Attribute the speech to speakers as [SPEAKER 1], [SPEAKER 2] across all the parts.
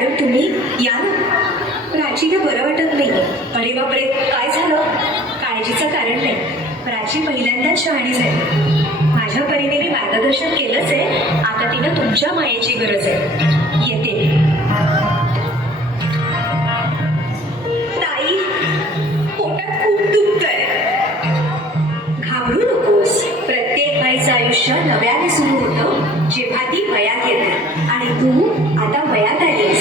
[SPEAKER 1] Madam तुम्ही या ना प्राचीला बरं वाटत नाही अरे बापरे काय झालं? काळजीचं कारण नाही. प्राची पहिल्यांदाच शहाणी झाली. माझ्या परीने मी मार्गदर्शन केलंच आहे. आता तिनं तुमच्या मायेची गरज आहे. येते. ताई पोटात खूप दुखतंय. घाबरू नकोस. प्रत्येक माईचं आयुष्य नव्याने सुरू होतं जेव्हा ती वयात येते. आणि तू आता वयात आलीस.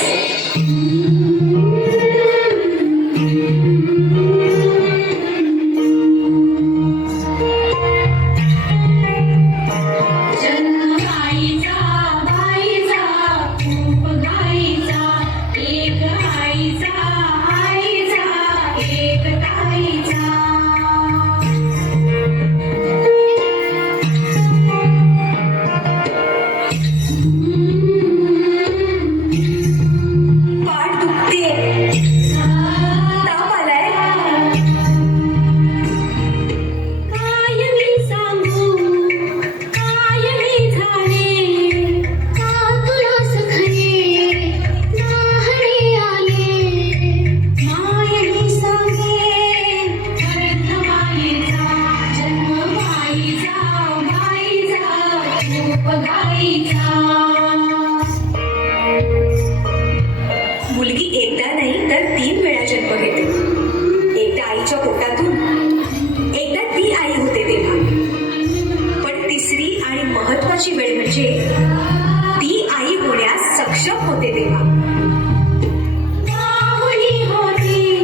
[SPEAKER 1] महत्वाची वेळ म्हणजे ती आई होण्यास सक्षम होते तेव्हा.
[SPEAKER 2] माहुली होती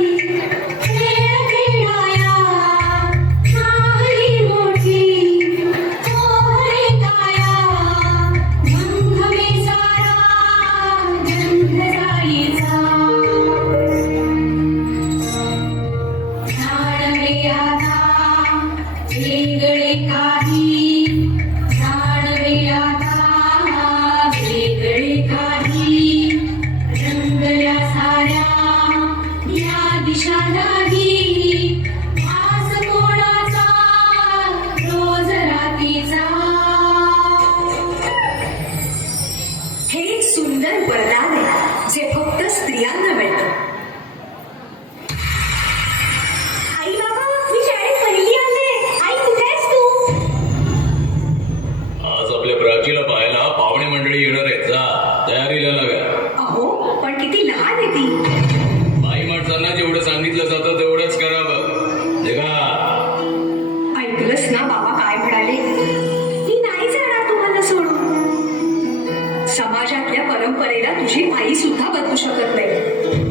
[SPEAKER 1] estudiando माझी आई सुद्धा बदलू शकत नाही.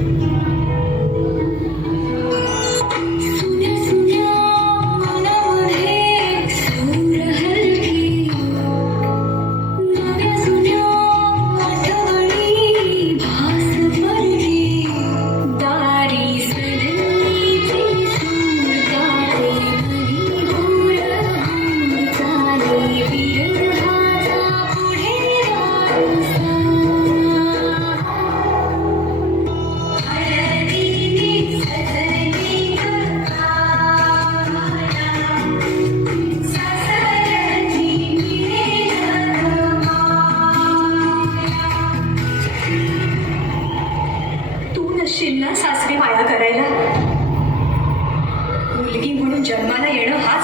[SPEAKER 1] जन्माला येणं हाच